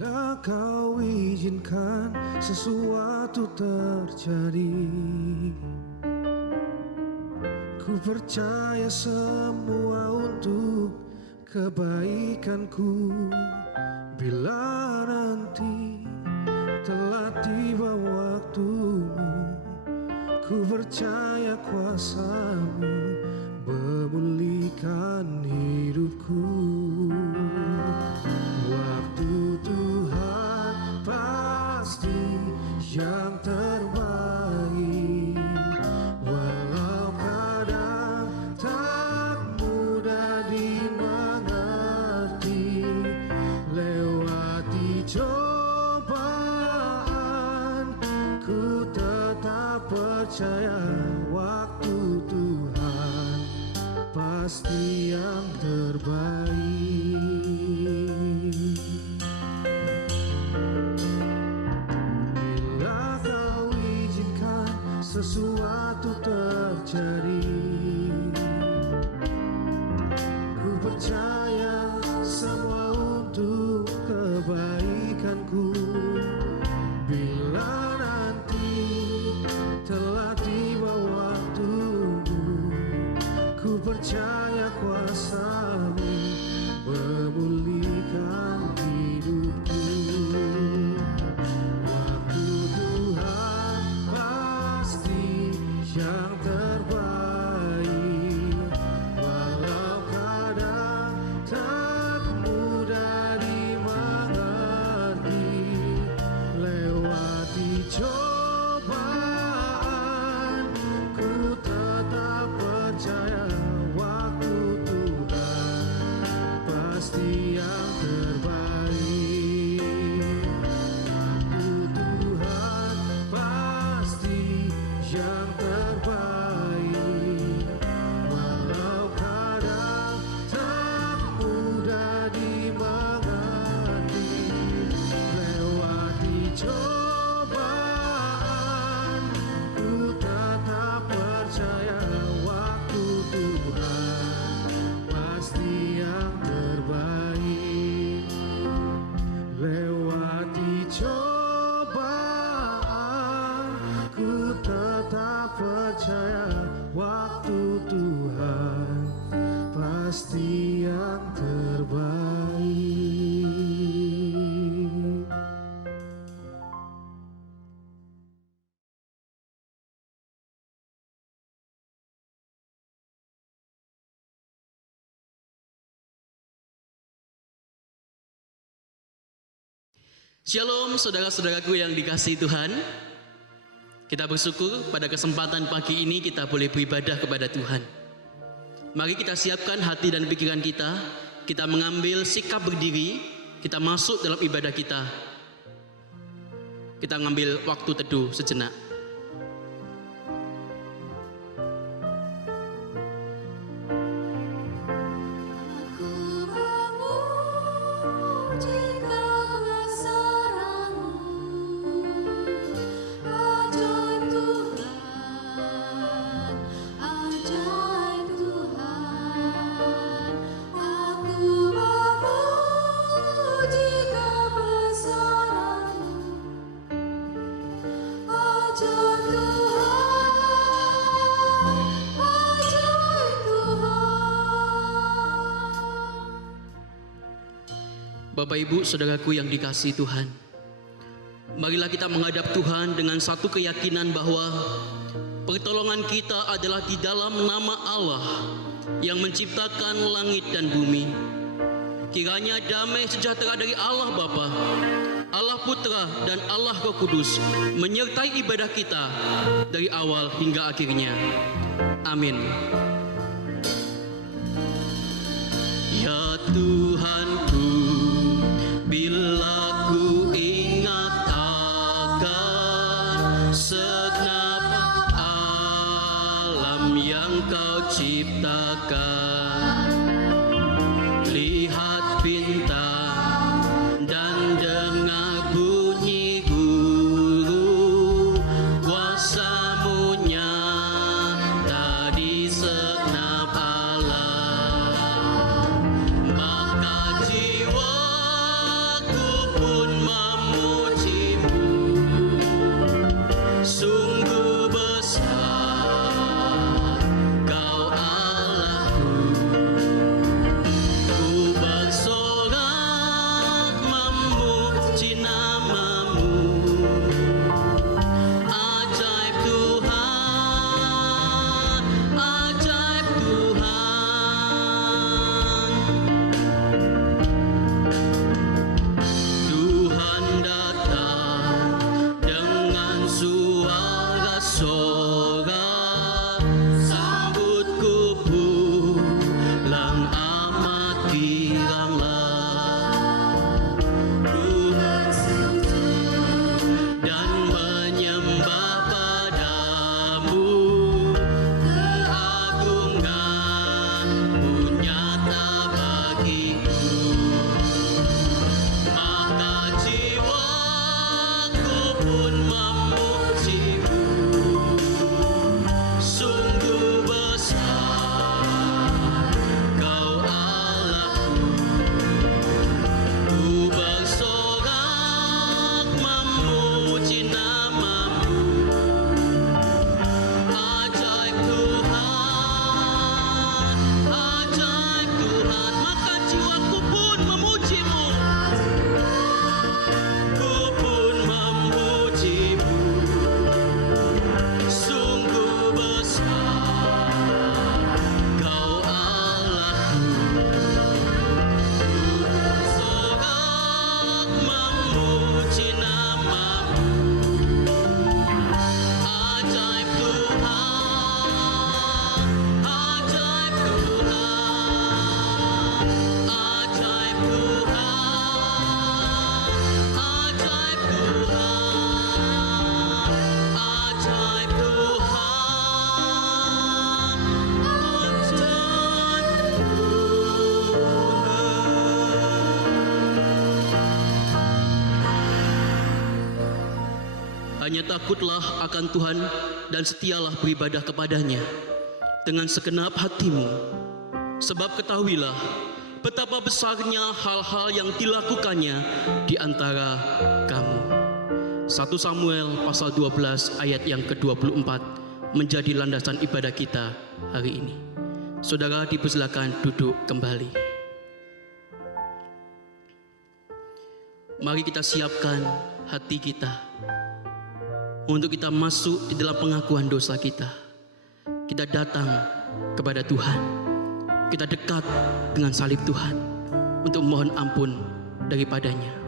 Bila kau izinkan sesuatu terjadi, ku percaya semua untuk kebaikanku. Bila nanti telah tiba waktumu, ku percaya kuasamu memulihkan hidupku. Waktu Tuhan pasti yang terbaik, walau kadang tak mudah dimengerti. Lewati cobaan, ku tetap percaya waktu Tuhan pasti yang terbaik. Bila kau izinkan sesuatu terjadi, ku percaya semua untuk kebaikanku. Bila nanti telah tiba waktumu, ku percaya kuasamu memulihkan hidupku. Waktu Tuhan pasti yang terbaik, walau kadang tak mudah dimengerti. Lewati cobaan, ku tetap percaya waktu Tuhan pasti yang terbaik. Waktu Tuhan pasti yang terbaik, walau kadang tak mudah dimengerti. Lewati cobaan, ku tetap percaya waktu Tuhan pasti yang terbaik. Lewati cobaan, ku tetap percaya waktu Tuhan pasti yang terbaik. Shalom saudara-saudaraku yang dikasihi Tuhan. Kita bersyukur pada kesempatan pagi ini kita boleh beribadah kepada Tuhan. Mari kita siapkan hati dan pikiran kita. Kita mengambil sikap berdiri. Kita masuk dalam ibadah kita. Kita mengambil waktu teduh sejenak. Bapak Ibu saudaraku yang dikasihi Tuhan, marilah kita menghadap Tuhan dengan satu keyakinan bahwa pertolongan kita adalah di dalam nama Allah yang menciptakan langit dan bumi. Kiranya damai sejahtera dari Allah Bapa, Allah Putra dan Allah Roh Kudus menyertai ibadah kita dari awal hingga akhirnya. Amin. Ya Tuhanku, bila ku ingat akan segenap alam yang Kau ciptakan, lihat bintang dan dengar bunyi guru, kuasa-Mu nyata di segenap alam. Maka Hanya takutlah akan Tuhan dan setialah beribadah kepadanya dengan segenap hatimu. Sebab ketahuilah betapa besarnya hal-hal yang dilakukannya di antara kamu. 1 Samuel pasal 12 ayat yang ke-24 menjadi landasan ibadah kita hari ini. Saudara dipersilakan duduk kembali. Mari kita siapkan hati kita untuk kita masuk di dalam pengakuan dosa kita. Kita datang kepada Tuhan. Kita dekat dengan salib Tuhan untuk mohon ampun daripadanya.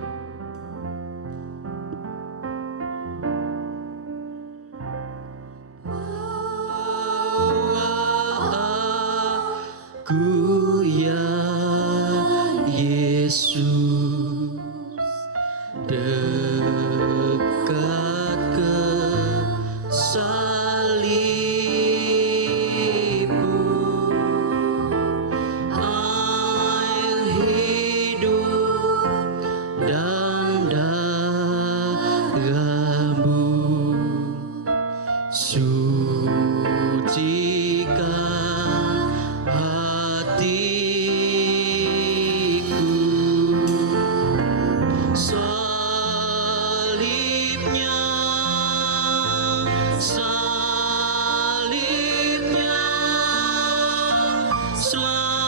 Aku ya Yesus, dekat ke salib-Mu, air hidup dan darah-Mu, sucikan hatiku. Salibnya, salibnya, selamanya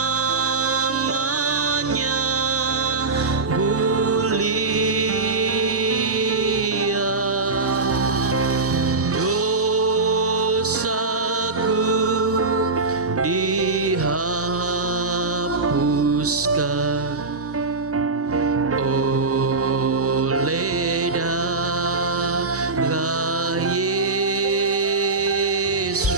mulia. Dosaku dihapuskan oleh darah Yesus.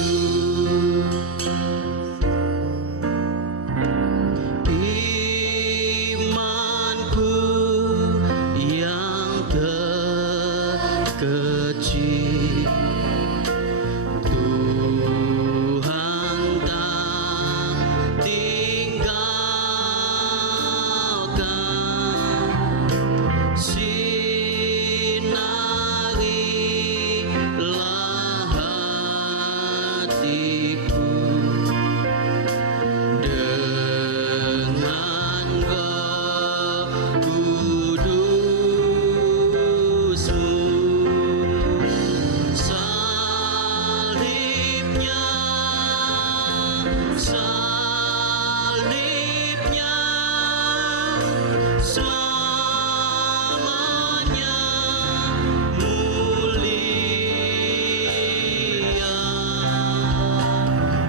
Imanku yang terkecil, Tuhan tak tinggalkan. Sinarilah hatiku dengan Roh Kudus-Mu. Salibnya, salibnya, selamanya mulia.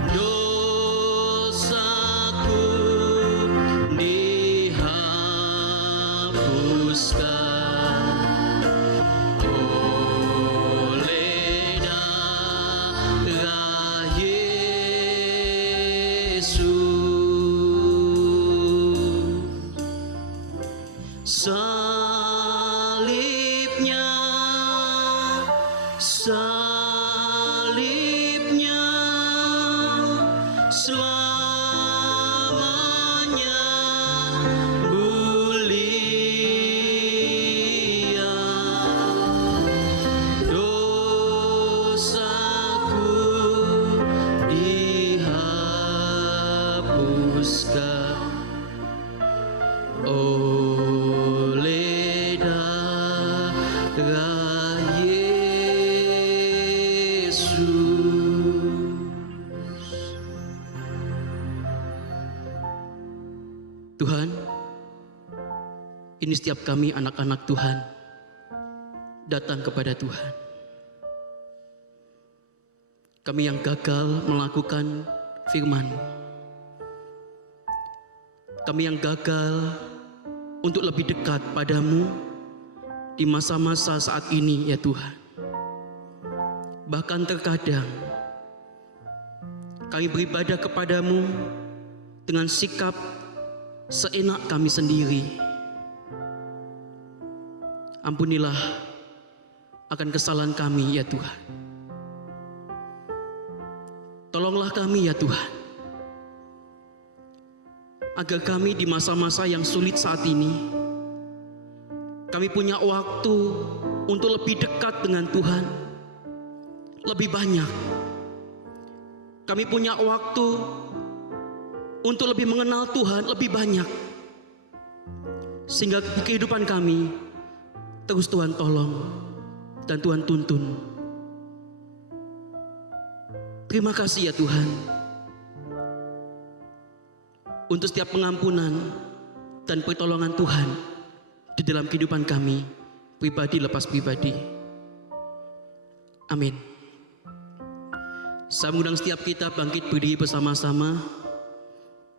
Dosaku dihapuskan oleh darah Yesus. Salibnya, salibnya, selamanya mulia. Dosaku dihapuskan oleh darah Yesus. Tuhan, ini setiap kami anak-anak Tuhan datang kepada Tuhan. Kami yang gagal melakukan firman-Mu. Kami yang gagal untuk lebih dekat padamu di masa-masa saat ini ya Tuhan. Bahkan terkadang kami beribadah kepadamu dengan sikap seenak kami sendiri. Ampunilah akan kesalahan kami ya Tuhan. Tolonglah kami ya Tuhan, agar kami di masa-masa yang sulit saat ini, Kami punya waktu untuk lebih dekat dengan Tuhan, lebih banyak. Kami punya waktu untuk lebih mengenal Tuhan, lebih banyak. Sehingga di kehidupan kami terus Tuhan tolong dan Tuhan tuntun. Terima kasih ya Tuhan untuk setiap pengampunan dan pertolongan Tuhan di dalam kehidupan kami, pribadi lepas pribadi. Amin. Saya mengundang setiap kita bangkit berdiri bersama-sama.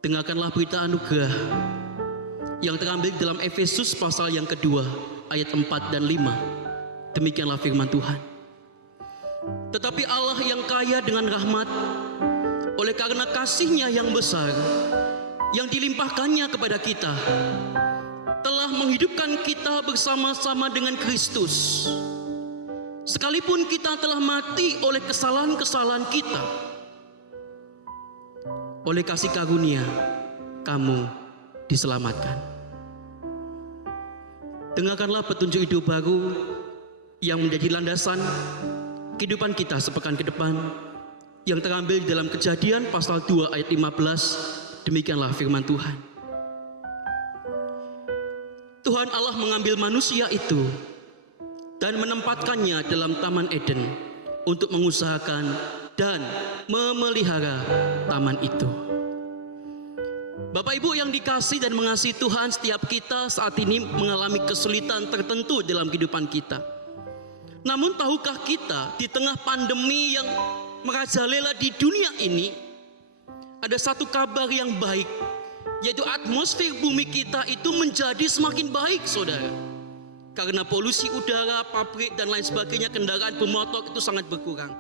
Dengarkanlah berita anugerah yang terambil dalam Efesus pasal yang kedua, ayat 4 dan 5. Demikianlah firman Tuhan. Tetapi Allah yang kaya dengan rahmat, oleh karena kasih-Nya yang besar, yang dilimpahkannya kepada kita, telah menghidupkan kita bersama-sama dengan Kristus. Sekalipun kita telah mati oleh kesalahan-kesalahan kita, oleh kasih karunia kamu diselamatkan. Dengarkanlah petunjuk hidup baru yang menjadi landasan kehidupan kita sepekan ke depan, yang terambil dalam Kejadian pasal 2 ayat 15. Demikianlah firman Tuhan. Tuhan Allah mengambil manusia itu dan menempatkannya dalam Taman Eden untuk mengusahakan dan memelihara taman itu. Bapak Ibu yang dikasihi dan mengasihi Tuhan, setiap kita saat ini mengalami kesulitan tertentu dalam kehidupan kita. Namun tahukah kita di tengah pandemi yang merajalela di dunia ini, ada satu kabar yang baik, yaitu atmosfer bumi kita itu menjadi semakin baik, saudara. Karena polusi udara, pabrik dan lain sebagainya, kendaraan bermotor itu sangat berkurang.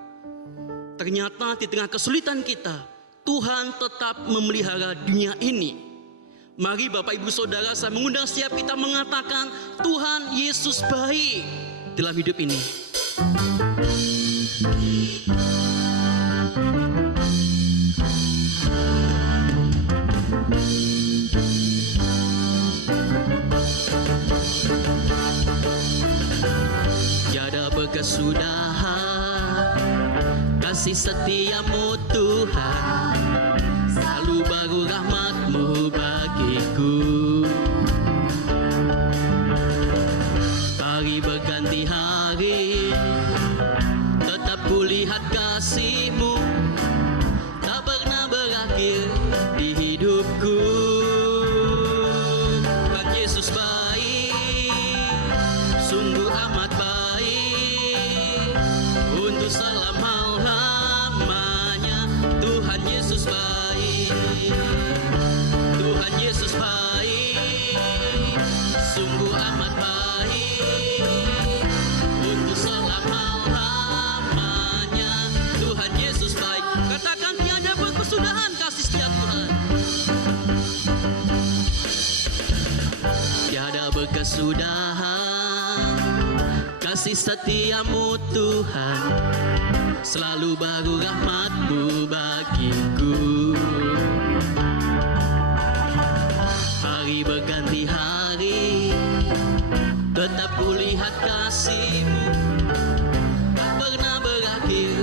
Ternyata di tengah kesulitan kita, Tuhan tetap memelihara dunia ini. Mari Bapak Ibu Saudara, saya mengundang setiap kita mengatakan Tuhan Yesus baik dalam hidup ini. Tiada berkesudahan kasih setiamu Tuhan, selalu baru rahmat-Mu bagiku. Hari berganti hari, tetap kulihat kasih-Mu, tak pernah berakhir di hidupku. Tuhan Yesus baik, sungguh amat baik, untuk selama-lamanya. Tuhan Yesus baik, Tuhan Yesus baik, sungguh amat baik, untuk selama-lamanya. Tuhan Yesus baik. Katakan tiada berkesudahan kasih setia Tuhan. Tiada berkesudahan kasih setiamu Tuhan, selalu baru rahmat-Mu bagiku. Hari berganti hari, tetap kulihat kasih-Mu, tak pernah berakhir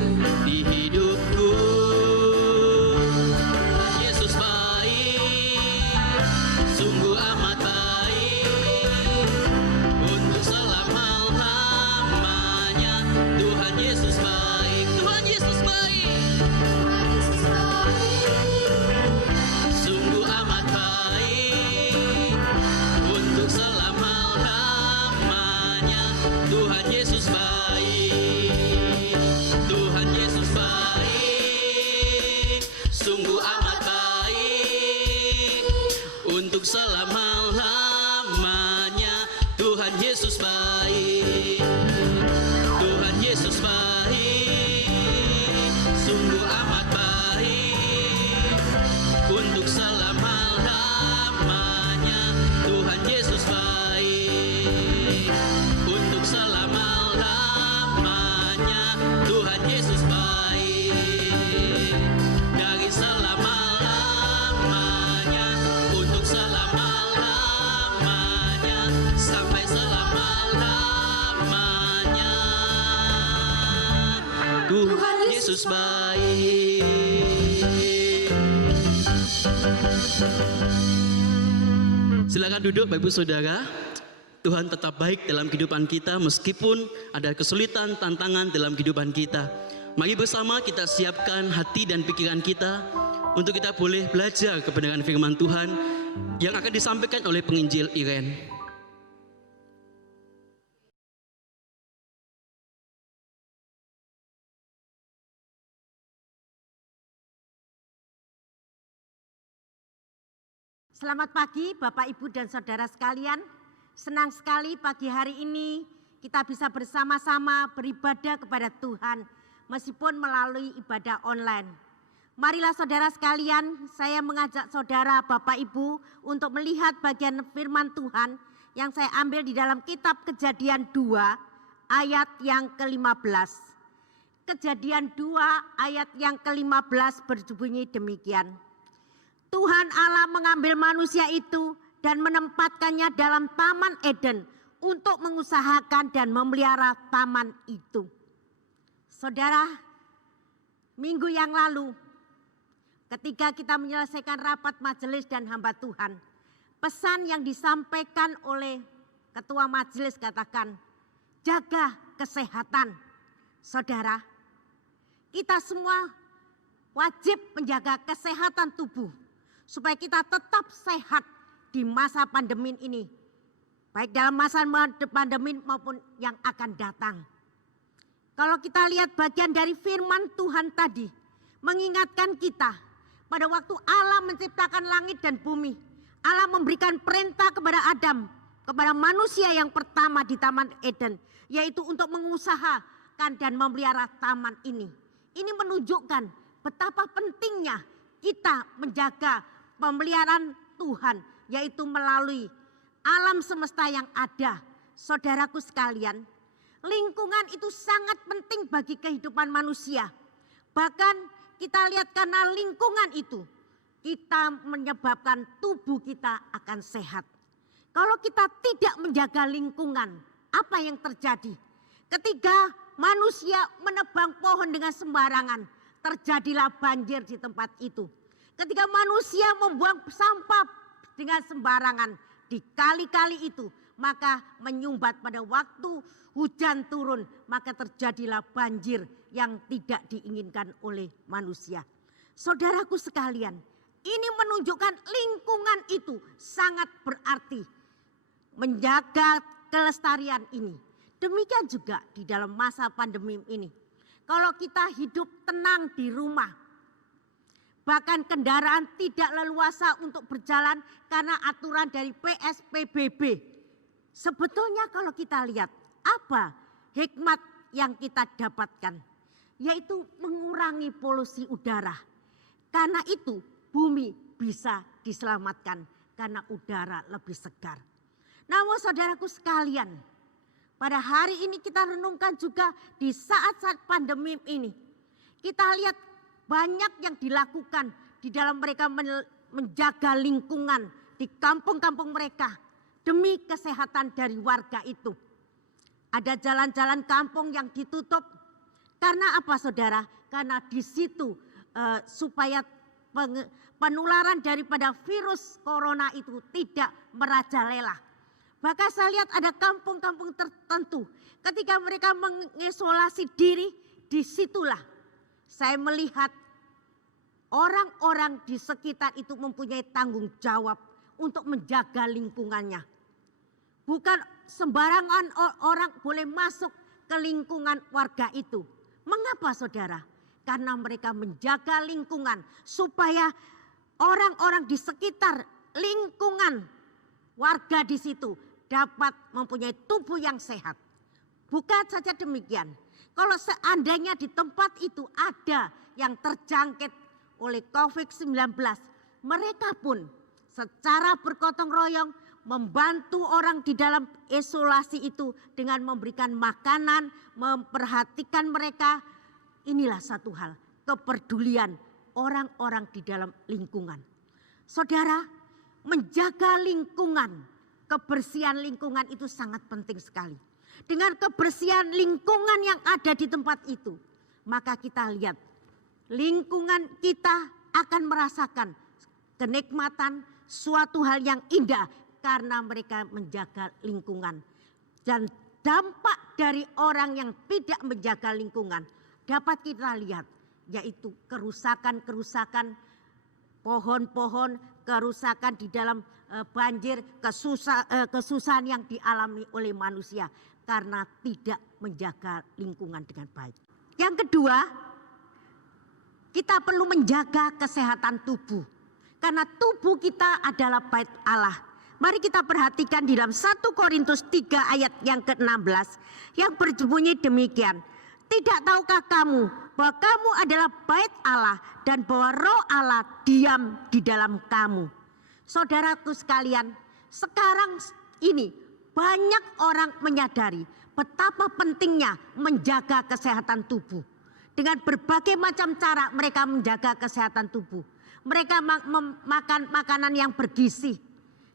di hidupku. Tuhan Yesus baik, sungguh amat baik, untuk selama-lamanya. Tuhan Yesus baik, Tuhan Yesus baik, sungguh amat baik, untuk selama-lamanya. Tuhan Yesus baik, Tuhan Yesus baik, sungguh amat baik, untuk selama-lamanya. Tuhan Yesus baik, Tuhan Yesus baik, sungguh amat baik, untuk selama-lamanya. Tuhan Yesus baik, untuk selama-lamanya. Tuhan Yesus baik, dari selama-lamanya, untuk selama-lamanya, sampai selama-lamanya. Yesus baik. Silakan duduk Bapak Ibu Saudara. Tuhan tetap baik dalam kehidupan kita meskipun ada kesulitan, tantangan dalam kehidupan kita. Mari bersama kita siapkan hati dan pikiran kita untuk kita boleh belajar kebenaran firman Tuhan yang akan disampaikan oleh penginjil Iren. Selamat pagi Bapak Ibu dan Saudara sekalian. Senang sekali pagi hari ini kita bisa bersama-sama beribadah kepada Tuhan meskipun melalui ibadah online. Marilah saudara sekalian, saya mengajak saudara Bapak Ibu untuk melihat bagian firman Tuhan yang saya ambil di dalam kitab Kejadian 2 ayat yang ke-15. Kejadian 2 ayat yang ke-15 berbunyi demikian. Tuhan Allah mengambil manusia itu dan menempatkannya dalam Taman Eden untuk mengusahakan dan memelihara taman itu. Saudara, minggu yang lalu ketika kita menyelesaikan rapat majelis dan hamba Tuhan, pesan yang disampaikan oleh ketua majelis katakan, jaga kesehatan. Saudara, kita semua wajib menjaga kesehatan tubuh supaya kita tetap sehat di masa pandemi ini, baik dalam masa pandemi maupun yang akan datang. Kalau kita lihat bagian dari firman Tuhan tadi, mengingatkan kita pada waktu Allah menciptakan langit dan bumi, Allah memberikan perintah kepada Adam, kepada manusia yang pertama di Taman Eden, yaitu untuk mengusahakan dan memelihara taman ini. Ini menunjukkan betapa pentingnya kita menjaga pemeliharaan Tuhan, yaitu melalui alam semesta yang ada. Saudaraku sekalian, lingkungan itu sangat penting bagi kehidupan manusia. Bahkan kita lihat karena lingkungan itu, kita menyebabkan tubuh kita akan sehat. Kalau kita tidak menjaga lingkungan, apa yang terjadi? Ketika manusia menebang pohon dengan sembarangan, terjadilah banjir di tempat itu. Ketika manusia membuang sampah dengan sembarangan di kali-kali itu, maka menyumbat pada waktu hujan turun, maka terjadilah banjir yang tidak diinginkan oleh manusia. Saudaraku sekalian, ini menunjukkan lingkungan itu sangat berarti. Menjaga kelestarian ini. Demikian juga di dalam masa pandemi ini. Kalau kita hidup tenang di rumah, bahkan kendaraan tidak leluasa untuk berjalan karena aturan dari PSBB. Sebetulnya kalau kita lihat apa hikmat yang kita dapatkan, yaitu mengurangi polusi udara. Karena itu bumi bisa diselamatkan karena udara lebih segar. Namun saudaraku sekalian, pada hari ini kita renungkan juga di saat-saat pandemi ini. Kita lihat banyak yang dilakukan di dalam mereka menjaga lingkungan di kampung-kampung mereka demi kesehatan dari warga itu. Ada jalan-jalan kampung yang ditutup karena apa saudara? Karena di situ supaya penularan daripada virus corona itu tidak merajalela. Bahkan saya lihat ada kampung-kampung tertentu ketika mereka mengisolasi diri, disitulah saya melihat orang-orang di sekitar itu mempunyai tanggung jawab untuk menjaga lingkungannya. Bukan sembarangan orang boleh masuk ke lingkungan warga itu. Mengapa saudara? Karena mereka menjaga lingkungan supaya orang-orang di sekitar lingkungan warga di situ dapat mempunyai tubuh yang sehat. Bukan saja demikian. Kalau seandainya di tempat itu ada yang terjangkit oleh COVID-19, mereka pun secara bergotong royong membantu orang di dalam isolasi itu dengan memberikan makanan, memperhatikan mereka. Inilah satu hal, kepedulian orang-orang di dalam lingkungan. Saudara, menjaga lingkungan, kebersihan lingkungan itu sangat penting sekali. Dengan kebersihan lingkungan yang ada di tempat itu, maka kita lihat lingkungan kita akan merasakan kenikmatan suatu hal yang indah karena mereka menjaga lingkungan. Dan dampak dari orang yang tidak menjaga lingkungan dapat kita lihat, yaitu kerusakan-kerusakan pohon-pohon, kerusakan di dalam banjir, kesusahan yang dialami oleh manusia karena tidak menjaga lingkungan dengan baik. Yang kedua, kita perlu menjaga kesehatan tubuh. Karena tubuh kita adalah bait Allah. Mari kita perhatikan di dalam 1 Korintus 3 ayat yang ke-16 yang berbunyi demikian. Tidak tahukah kamu bahwa kamu adalah bait Allah dan bahwa Roh Allah diam di dalam kamu. Saudaraku sekalian, sekarang ini banyak orang menyadari betapa pentingnya menjaga kesehatan tubuh. Dengan berbagai macam cara mereka menjaga kesehatan tubuh. Mereka makan makanan yang bergizi.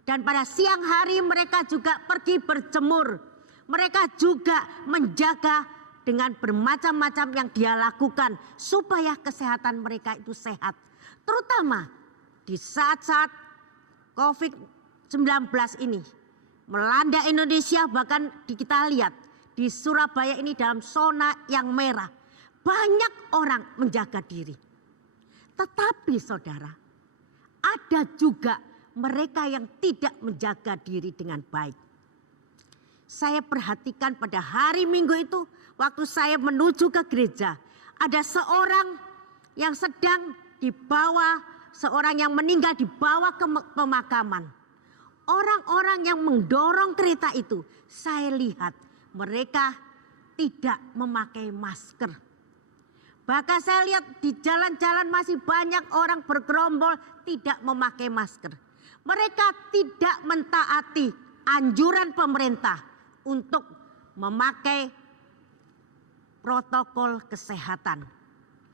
Dan pada siang hari mereka juga pergi berjemur. Mereka juga menjaga dengan bermacam-macam yang dia lakukan supaya kesehatan mereka itu sehat. Terutama di saat-saat COVID-19 ini melanda Indonesia, bahkan kita lihat di Surabaya ini dalam zona yang merah. Banyak orang menjaga diri. Tetapi saudara, ada juga mereka yang tidak menjaga diri dengan baik. Saya perhatikan pada hari Minggu itu, waktu saya menuju ke gereja, ada seorang yang sedang dibawa, seorang yang meninggal dibawa ke pemakaman. Orang-orang yang mendorong kereta itu, saya lihat mereka tidak memakai masker. Bahkan saya lihat di jalan-jalan masih banyak orang bergerombol tidak memakai masker. Mereka tidak mentaati anjuran pemerintah untuk memakai protokol kesehatan.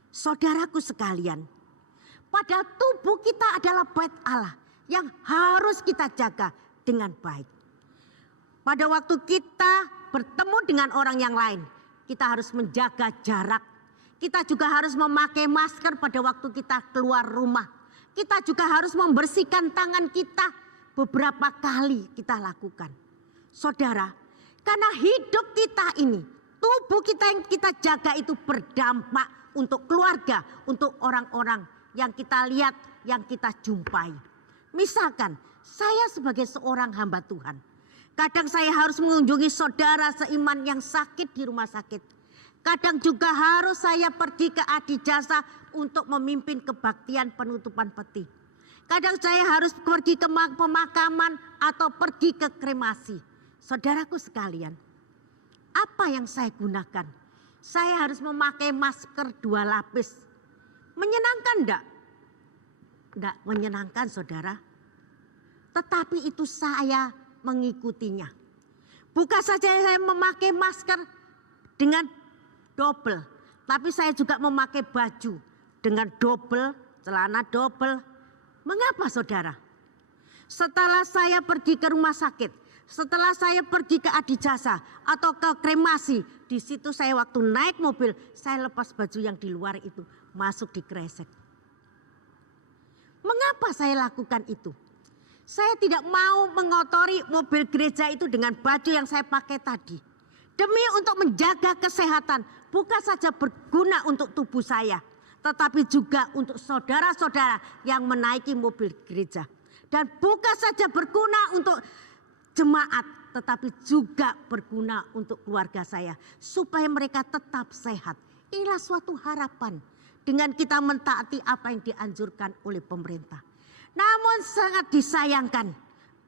Saudaraku sekalian, padahal tubuh kita adalah bait Allah yang harus kita jaga dengan baik. Pada waktu kita bertemu dengan orang yang lain, kita harus menjaga jarak. Kita juga harus memakai masker pada waktu kita keluar rumah. Kita juga harus membersihkan tangan kita beberapa kali kita lakukan. Saudara, karena hidup kita ini, tubuh kita yang kita jaga itu berdampak untuk keluarga, untuk orang-orang yang kita lihat, yang kita jumpai. Misalkan saya sebagai seorang hamba Tuhan, kadang saya harus mengunjungi saudara seiman yang sakit di rumah sakit. Kadang juga harus saya pergi ke Adijasa untuk memimpin kebaktian penutupan peti. Kadang saya harus pergi ke pemakaman atau pergi ke kremasi. Saudaraku sekalian, apa yang saya gunakan? Saya harus memakai masker 2 lapis. Menyenangkan enggak? Enggak menyenangkan saudara. Tetapi itu saya mengikutinya. Bukan saja saya memakai masker dengan double, tapi saya juga memakai baju dengan double, celana double. Mengapa saudara? Setelah saya pergi ke rumah sakit, setelah saya pergi ke Adijasa atau ke kremasi, di situ saya waktu naik mobil, saya lepas baju yang di luar itu, masuk di kresek. Mengapa saya lakukan itu? Saya tidak mau mengotori mobil gereja itu dengan baju yang saya pakai tadi. Demi untuk menjaga kesehatan, bukan saja berguna untuk tubuh saya, tetapi juga untuk saudara-saudara yang menaiki mobil gereja. Dan bukan saja berguna untuk jemaat, tetapi juga berguna untuk keluarga saya, supaya mereka tetap sehat. Inilah suatu harapan dengan kita mentaati apa yang dianjurkan oleh pemerintah. Namun sangat disayangkan,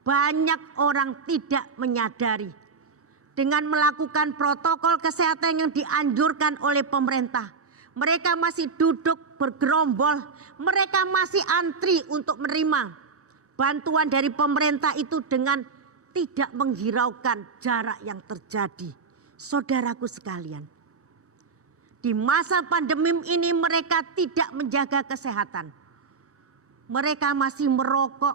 banyak orang tidak menyadari. Dengan melakukan protokol kesehatan yang dianjurkan oleh pemerintah, mereka masih duduk bergerombol, mereka masih antri untuk menerima bantuan dari pemerintah itu dengan tidak menghiraukan jarak yang terjadi. Saudaraku sekalian, di masa pandemi ini mereka tidak menjaga kesehatan. Mereka masih merokok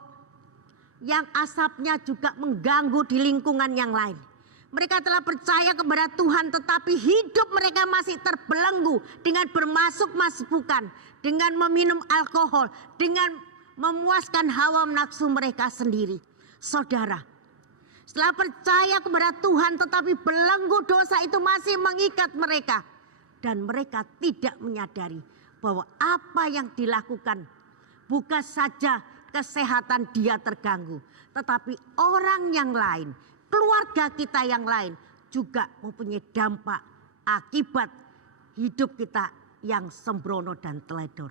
yang asapnya juga mengganggu di lingkungan yang lain. Mereka telah percaya kepada Tuhan, tetapi hidup mereka masih terbelenggu dengan bermasuk-masukan, dengan meminum alkohol, dengan memuaskan hawa nafsu mereka sendiri. Saudara, setelah percaya kepada Tuhan tetapi belenggu dosa itu masih mengikat mereka. Dan mereka tidak menyadari bahwa apa yang dilakukan bukan saja kesehatan dia terganggu, tetapi orang yang lain, keluarga kita yang lain juga mempunyai dampak akibat hidup kita yang sembrono dan teledor.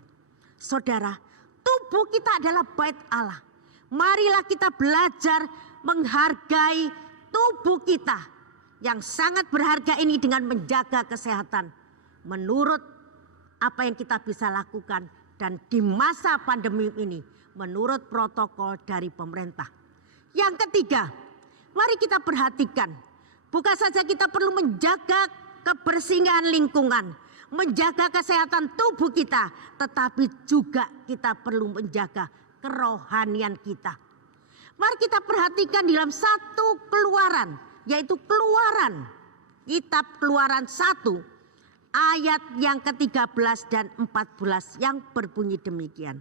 Saudara, tubuh kita adalah bait Allah. Marilah kita belajar menghargai tubuh kita yang sangat berharga ini dengan menjaga kesehatan menurut apa yang kita bisa lakukan dan di masa pandemi ini menurut protokol dari pemerintah. Yang ketiga, mari kita perhatikan, bukan saja kita perlu menjaga kebersihan lingkungan, menjaga kesehatan tubuh kita, tetapi juga kita perlu menjaga kerohanian kita. Mari kita perhatikan dalam satu Keluaran, yaitu Keluaran, kitab Keluaran 1 ayat yang ke-13 dan 14 yang berbunyi demikian.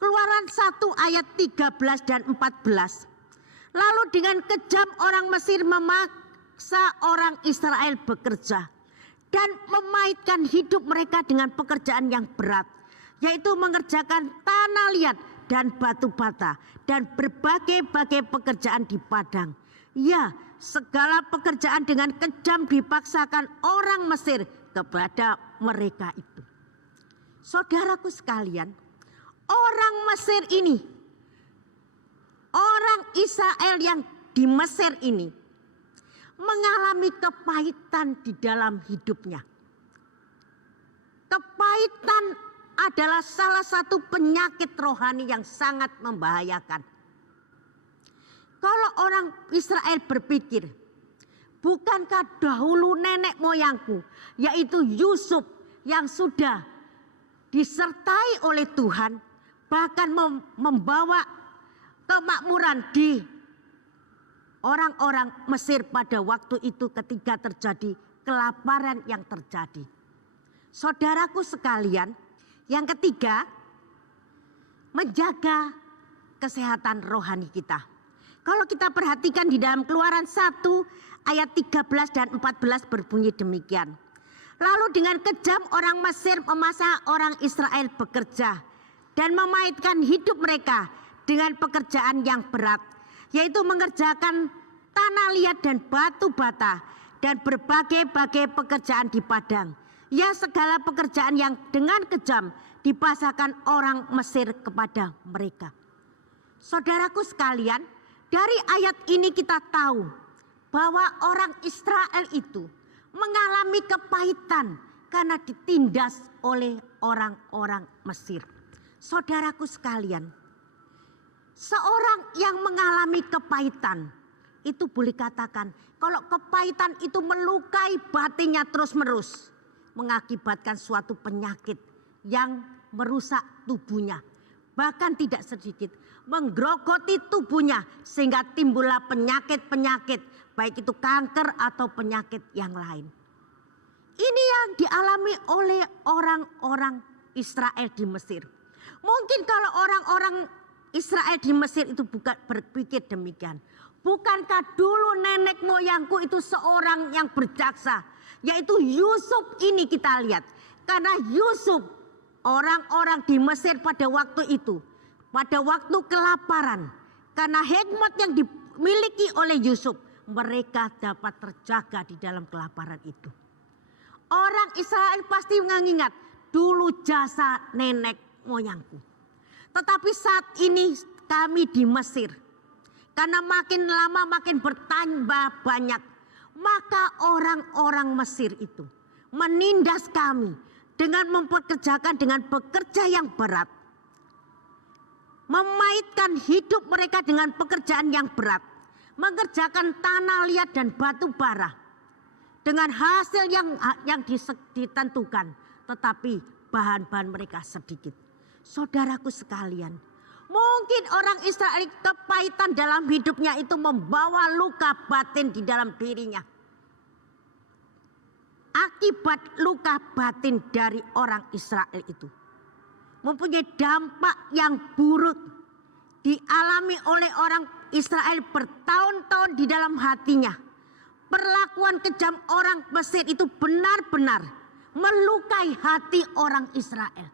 Keluaran 1 ayat 13 dan 14. Lalu dengan kejam orang Mesir memaksa orang Israel bekerja dan memaitkan hidup mereka dengan pekerjaan yang berat, yaitu mengerjakan tanah liat dan batu bata dan berbagai-bagai pekerjaan di padang. Ya, segala pekerjaan dengan kejam dipaksakan orang Mesir kepada mereka itu. Saudaraku sekalian, orang Mesir ini, orang Israel yang di Mesir ini mengalami kepahitan di dalam hidupnya. Kepahitan adalah salah satu penyakit rohani yang sangat membahayakan. Kalau orang Israel berpikir, bukankah dahulu nenek moyangku, yaitu Yusuf yang sudah disertai oleh Tuhan, bahkan membawa kemakmuran di orang-orang Mesir pada waktu itu ketika terjadi kelaparan yang terjadi. Saudaraku sekalian, yang ketiga, menjaga kesehatan rohani kita. Kalau kita perhatikan di dalam Keluaran 1 ayat 13 dan 14 berbunyi demikian. Lalu dengan kejam orang Mesir memaksa orang Israel bekerja dan memaitkan hidup mereka dengan pekerjaan yang berat, yaitu mengerjakan tanah liat dan batu bata dan berbagai-bagai pekerjaan di padang. Ya, segala pekerjaan yang dengan kejam dipaksakan orang Mesir kepada mereka. Saudaraku sekalian, dari ayat ini kita tahu bahwa orang Israel itu mengalami kepahitan karena ditindas oleh orang-orang Mesir. Saudaraku sekalian, seorang yang mengalami kepahitan itu boleh katakan kalau kepahitan itu melukai batinnya terus-menerus, mengakibatkan suatu penyakit yang merusak tubuhnya. Bahkan tidak sedikit menggerogoti tubuhnya sehingga timbullah penyakit-penyakit, baik itu kanker atau penyakit yang lain. Ini yang dialami oleh orang-orang Israel di Mesir. Mungkin kalau orang-orang Israel di Mesir itu bukan berpikir demikian. Bukankah dulu nenek moyangku itu seorang yang berjaksa, yaitu Yusuf ini kita lihat. Karena Yusuf, orang-orang di Mesir pada waktu itu, pada waktu kelaparan, karena hikmat yang dimiliki oleh Yusuf, mereka dapat terjaga di dalam kelaparan itu. Orang Israel pasti mengingat dulu jasa nenek moyangku. Tetapi saat ini kami di Mesir, karena makin lama makin bertambah banyak, maka orang-orang Mesir itu menindas kami dengan mempekerjakan dengan bekerja yang berat. Memaitkan hidup mereka dengan pekerjaan yang berat. Mengerjakan tanah liat dan batu bara. Dengan hasil yang ditentukan. Tetapi bahan-bahan mereka sedikit. Saudaraku sekalian, Mungkin orang Israel kepahitan dalam hidupnya itu membawa luka batin di dalam dirinya. Akibat luka batin dari orang Israel itu mempunyai dampak yang buruk dialami oleh orang Israel bertahun-tahun di dalam hatinya. Perlakuan kejam orang Mesir itu benar-benar melukai hati orang Israel.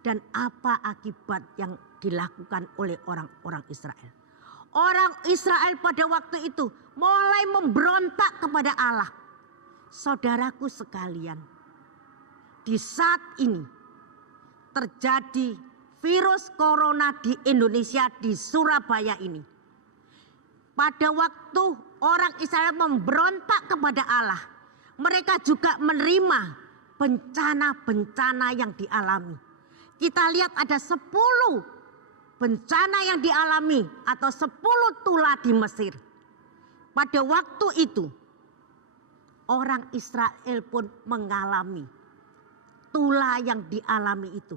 Dan apa akibat yang dilakukan oleh orang-orang Israel? Orang Israel pada waktu itu mulai memberontak kepada Allah. Saudaraku sekalian, di saat ini terjadi virus corona di Indonesia, di Surabaya ini. Pada waktu orang Israel memberontak kepada Allah, mereka juga menerima bencana-bencana yang dialami. Kita lihat ada 10 bencana yang dialami atau 10 tula di Mesir. Pada waktu itu orang Israel pun mengalami tula yang dialami itu.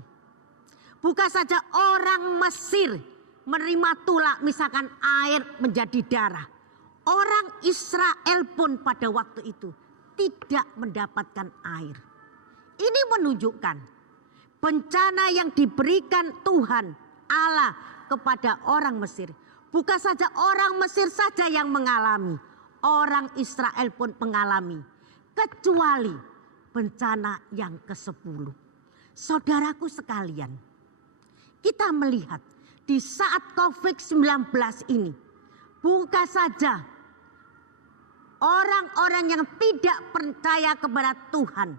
Bukan saja orang Mesir menerima tula, misalkan air menjadi darah. Orang Israel pun pada waktu itu tidak mendapatkan air. Ini menunjukkan bencana yang diberikan Tuhan Allah kepada orang Mesir. Bukan saja orang Mesir saja yang mengalami, orang Israel pun mengalami. Kecuali bencana yang ke-10. Saudaraku sekalian, kita melihat di saat COVID-19 ini, bukan saja orang-orang yang tidak percaya kepada Tuhan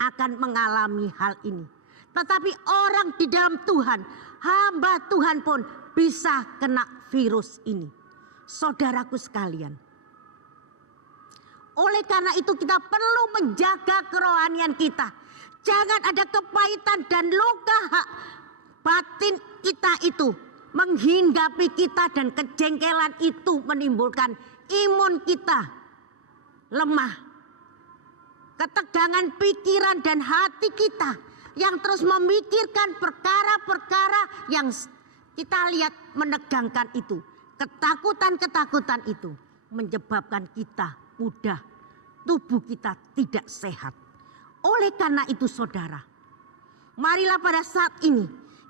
akan mengalami hal ini. Tetapi orang di dalam Tuhan, hamba Tuhan pun bisa kena virus ini. Saudaraku sekalian. Oleh karena itu kita perlu menjaga kerohanian kita. Jangan ada kepahitan dan luka batin kita itu menghinggapi kita, dan kejengkelan itu menimbulkan imun kita lemah. Ketegangan pikiran dan hati kita yang terus memikirkan perkara-perkara yang kita lihat menegangkan itu. Ketakutan-ketakutan itu menyebabkan kita mudah, tubuh kita tidak sehat. Oleh karena itu saudara, marilah pada saat ini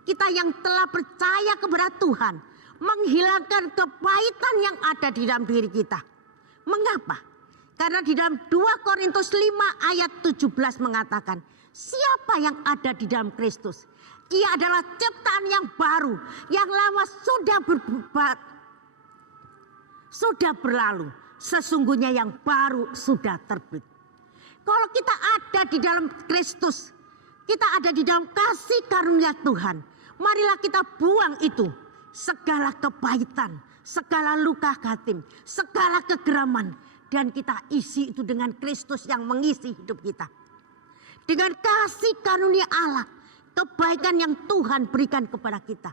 kita yang telah percaya kepada Tuhan menghilangkan kepahitan yang ada di dalam diri kita. Mengapa? Karena di dalam 2 Korintus 5 ayat 17 mengatakan, siapa yang ada di dalam Kristus? Ia adalah ciptaan yang baru, yang lama sudah berlalu. Sesungguhnya yang baru sudah terbit. Kalau kita ada di dalam Kristus, kita ada di dalam kasih karunia Tuhan. Marilah kita buang itu, segala kepahitan, segala luka batin, segala kegeraman, dan kita isi itu dengan Kristus yang mengisi hidup kita. Dengan kasih karunia Allah, kebaikan yang Tuhan berikan kepada kita.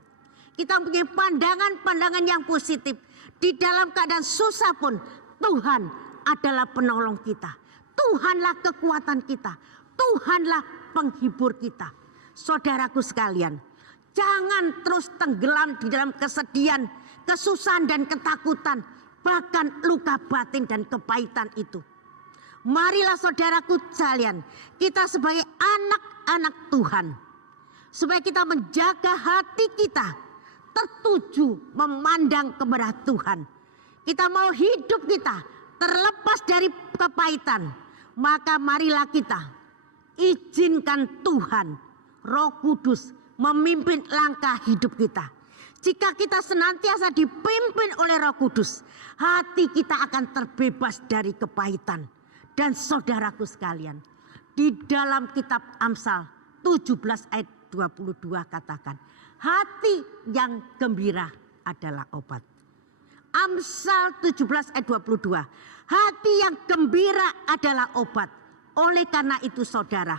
Kita mempunyai pandangan-pandangan yang positif. Di dalam keadaan susah pun Tuhan adalah penolong kita. Tuhanlah kekuatan kita. Tuhanlah penghibur kita. Saudaraku sekalian, jangan terus tenggelam di dalam kesedihan, kesusahan dan ketakutan. Bahkan luka batin dan kepahitan itu. Marilah saudaraku sekalian, kita sebagai anak-anak Tuhan, supaya kita menjaga hati kita tertuju memandang kepada Tuhan. Kita mau hidup kita terlepas dari kepahitan, maka marilah kita izinkan Tuhan, Roh Kudus memimpin langkah hidup kita. Jika kita senantiasa dipimpin oleh Roh Kudus, hati kita akan terbebas dari kepahitan. Dan saudaraku sekalian, di dalam kitab Amsal 17 ayat 22 katakan, hati yang gembira adalah obat. Amsal 17 ayat 22, hati yang gembira adalah obat. Oleh karena itu saudara,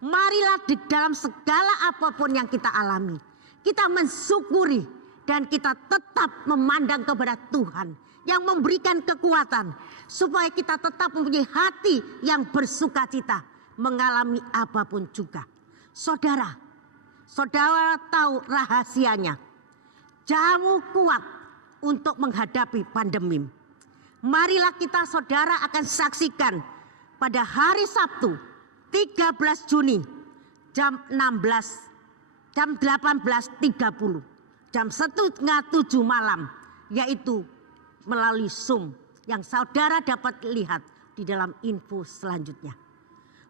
marilah di dalam segala apapun yang kita alami, kita mensyukuri dan kita tetap memandang kepada Tuhan yang memberikan kekuatan supaya kita tetap mempunyai hati yang bersukacita mengalami apapun juga. Saudara tahu rahasianya. jamu kuat untuk menghadapi pandemi. Marilah kita saudara akan saksikan pada hari Sabtu 13 Juni jam 18.30 jam 6:30 malam, yaitu melalui Zoom yang saudara dapat lihat di dalam info selanjutnya.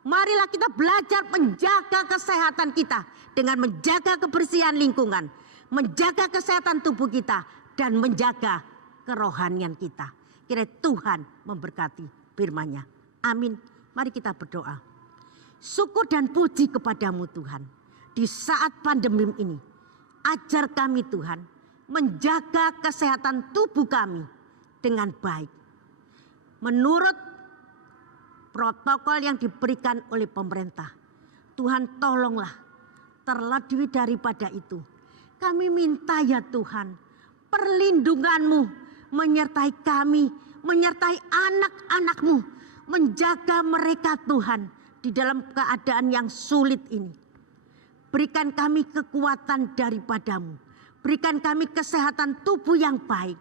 Marilah kita belajar menjaga kesehatan kita dengan menjaga kebersihan lingkungan, menjaga kesehatan tubuh kita, dan menjaga kerohanian kita. Kiranya Tuhan memberkati firman-Nya. Amin. Mari kita berdoa. Syukur dan puji kepadamu Tuhan. Di saat pandemi ini, ajar kami Tuhan menjaga kesehatan tubuh kami dengan baik. Menurut protokol yang diberikan oleh pemerintah. Tuhan tolonglah, terlebih daripada itu. Kami minta ya Tuhan, perlindungan-Mu menyertai kami, menyertai anak-anak-Mu, menjaga mereka Tuhan di dalam keadaan yang sulit ini. Berikan kami kekuatan daripada-Mu, berikan kami kesehatan tubuh yang baik,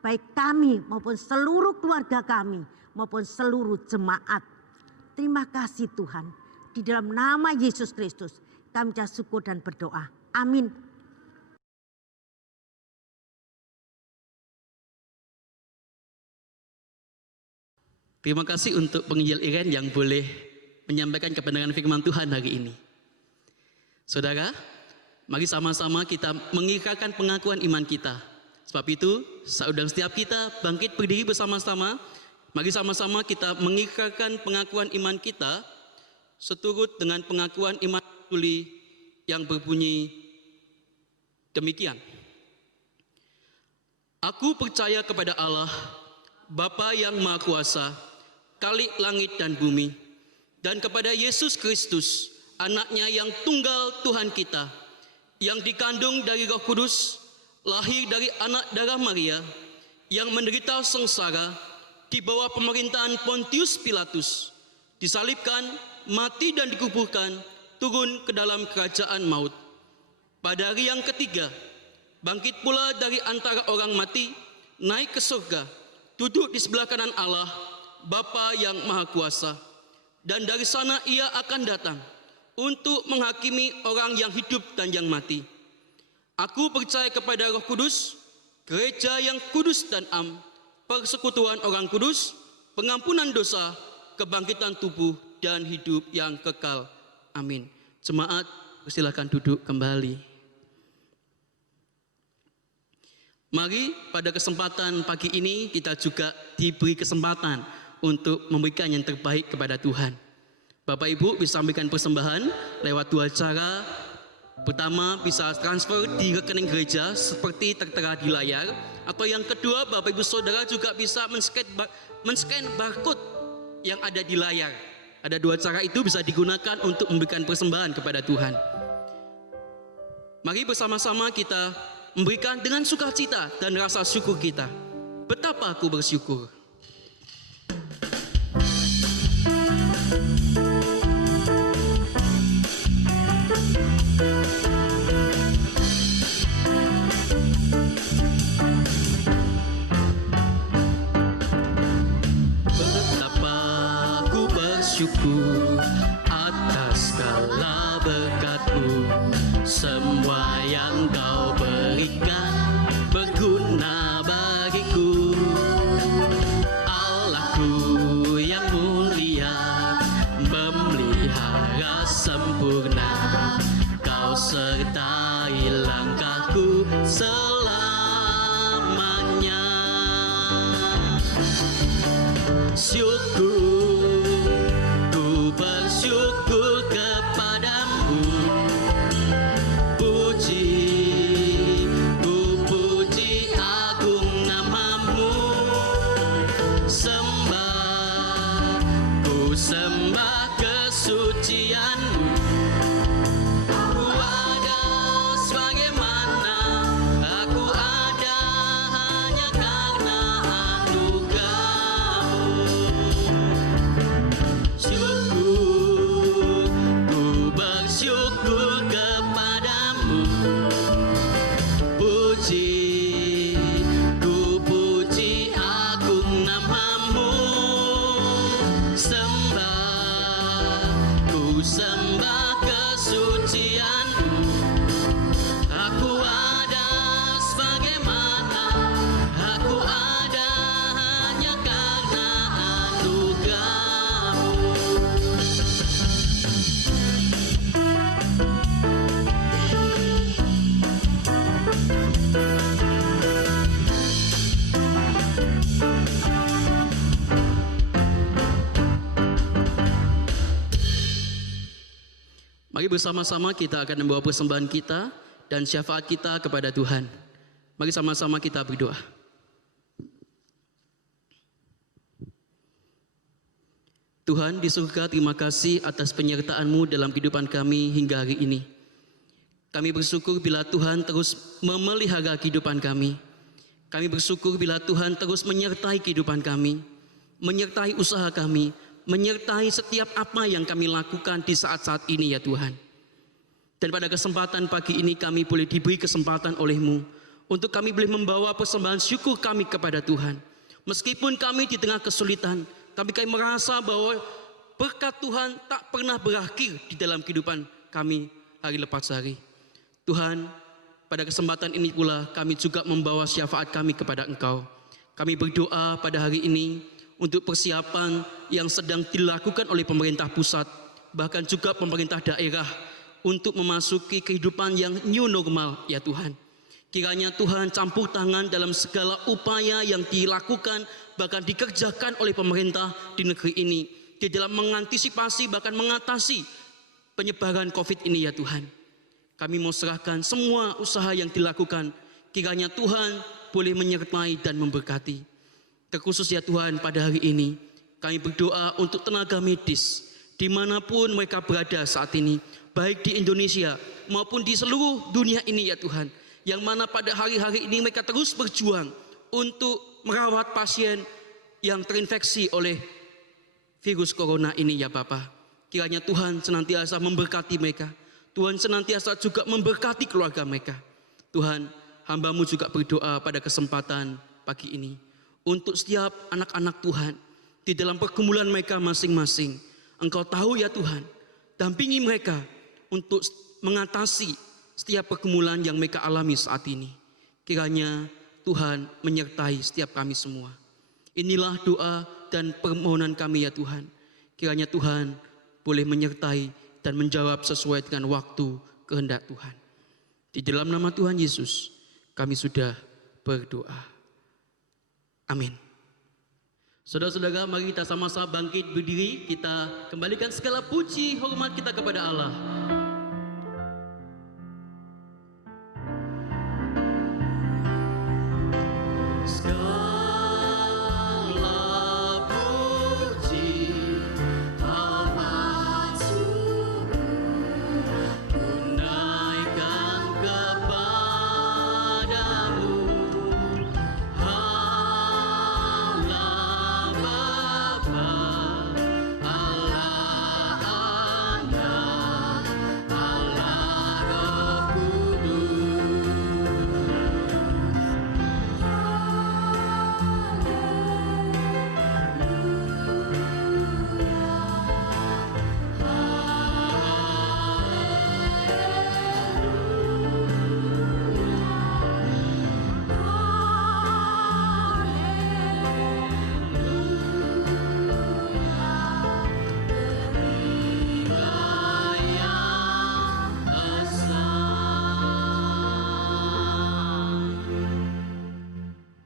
baik kami maupun seluruh keluarga kami, maupun seluruh jemaat. Terima kasih Tuhan. Di dalam nama Yesus Kristus kami ucap syukur dan berdoa. Amin. Terima kasih untuk penginjil Iren yang boleh menyampaikan kebenaran firman Tuhan hari ini. Saudara, mari sama-sama kita mengikrarkan pengakuan iman kita. Sebab itu, saudara setiap kita bangkit berdiri bersama-sama. Mari sama-sama kita mengikrarkan pengakuan iman kita seturut dengan pengakuan iman tuli yang berbunyi demikian. Aku percaya kepada Allah, Bapa yang Maha Kuasa, Khalik langit dan bumi, dan kepada Yesus Kristus, Anak-Nya yang tunggal Tuhan kita, yang dikandung dari Roh Kudus, lahir dari anak darah Maria, yang menderita sengsara di bawah pemerintahan Pontius Pilatus, disalibkan, mati dan dikuburkan, turun ke dalam kerajaan maut. Pada hari yang ketiga, bangkit pula dari antara orang mati, naik ke surga, duduk di sebelah kanan Allah, Bapa yang Maha Kuasa. Dan dari sana Ia akan datang untuk menghakimi orang yang hidup dan yang mati. Aku percaya kepada Roh Kudus, gereja yang kudus dan am, persekutuan orang kudus, pengampunan dosa, kebangkitan tubuh, dan hidup yang kekal. Amin. Jemaat, silakan duduk kembali. Mari pada kesempatan pagi ini kita juga diberi kesempatan untuk memberikan yang terbaik kepada Tuhan. Bapak Ibu bisa memberikan persembahan lewat dua cara. Pertama, bisa transfer di rekening gereja seperti tertera di layar. Atau yang kedua, Bapak Ibu Saudara juga bisa men-scan barcode yang ada di layar. Ada dua cara itu bisa digunakan untuk memberikan persembahan kepada Tuhan. Mari bersama-sama kita memberikan dengan sukacita dan rasa syukur kita. Betapa aku bersyukur. Syukur atas segala berkat-Mu, semua yang Kau berikan berguna bagiku. Allahku yang mulia, memelihara sempurna, Kau sertai langkahku selamanya. Syukur, bersyukur kepadamu, puji, ku Mari bersama-sama kita akan membawa persembahan kita dan syafaat kita kepada Tuhan. Mari sama-sama kita berdoa. Tuhan di surga, terima kasih atas penyertaan-Mu dalam kehidupan kami hingga hari ini. Kami bersyukur bila Tuhan terus memelihara kehidupan kami. Kami bersyukur bila Tuhan terus menyertai kehidupan kami, menyertai usaha kami, menyertai setiap apa yang kami lakukan di saat-saat ini ya Tuhan. Dan pada kesempatan pagi ini kami boleh diberi kesempatan oleh-Mu untuk kami boleh membawa persembahan syukur kami kepada Tuhan. Meskipun kami di tengah kesulitan, tapi kami merasa bahwa berkat Tuhan tak pernah berakhir di dalam kehidupan kami hari lepas hari. Tuhan, pada kesempatan ini pula kami juga membawa syafaat kami kepada Engkau. Kami berdoa pada hari ini untuk persiapan yang sedang dilakukan oleh pemerintah pusat, bahkan juga pemerintah daerah untuk memasuki kehidupan yang new normal ya Tuhan. Kiranya Tuhan campur tangan dalam segala upaya yang dilakukan bahkan dikerjakan oleh pemerintah di negeri ini di dalam mengantisipasi bahkan mengatasi penyebaran COVID ini ya Tuhan. Kami mau serahkan semua usaha yang dilakukan, kiranya Tuhan boleh menyertai dan memberkati. Terkhusus ya Tuhan pada hari ini kami berdoa untuk tenaga medis dimanapun mereka berada saat ini, baik di Indonesia maupun di seluruh dunia ini ya Tuhan, yang mana pada hari-hari ini mereka terus berjuang untuk merawat pasien yang terinfeksi oleh virus corona ini ya Bapa. Kiranya Tuhan senantiasa memberkati mereka, Tuhan senantiasa juga memberkati keluarga mereka. Tuhan, hamba-Mu juga berdoa pada kesempatan pagi ini untuk setiap anak-anak Tuhan di dalam pergumulan mereka masing-masing. Engkau tahu ya Tuhan, dampingi mereka untuk mengatasi setiap pergumulan yang mereka alami saat ini. Kiranya Tuhan menyertai setiap kami semua. Inilah doa dan permohonan kami ya Tuhan. Kiranya Tuhan boleh menyertai dan menjawab sesuai dengan waktu kehendak Tuhan. Di dalam nama Tuhan Yesus kami sudah berdoa. Amin. Saudara-saudara, mari kita sama-sama bangkit berdiri, kita kembalikan segala puji hormat kita kepada Allah.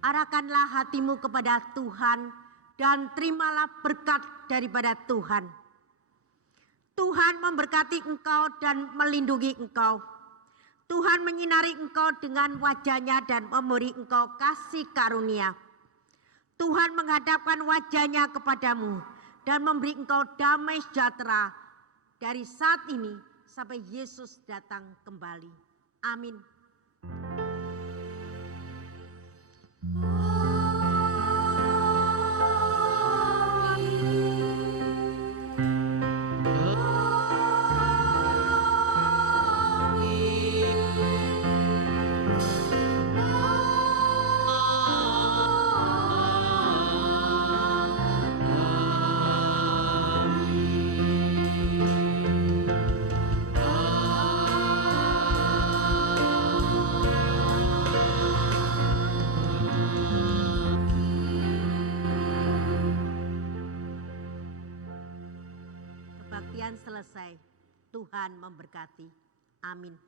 Arahkanlah hatimu kepada Tuhan dan terimalah berkat daripada Tuhan. Tuhan memberkati engkau dan melindungi engkau. Tuhan menyinari engkau dengan wajah-Nya dan memberi engkau kasih karunia. Tuhan menghadapkan wajah-Nya kepadamu dan memberi engkau damai sejahtera dari saat ini sampai Yesus datang kembali. Amin. Kebaktian selesai. Tuhan memberkati. Amin.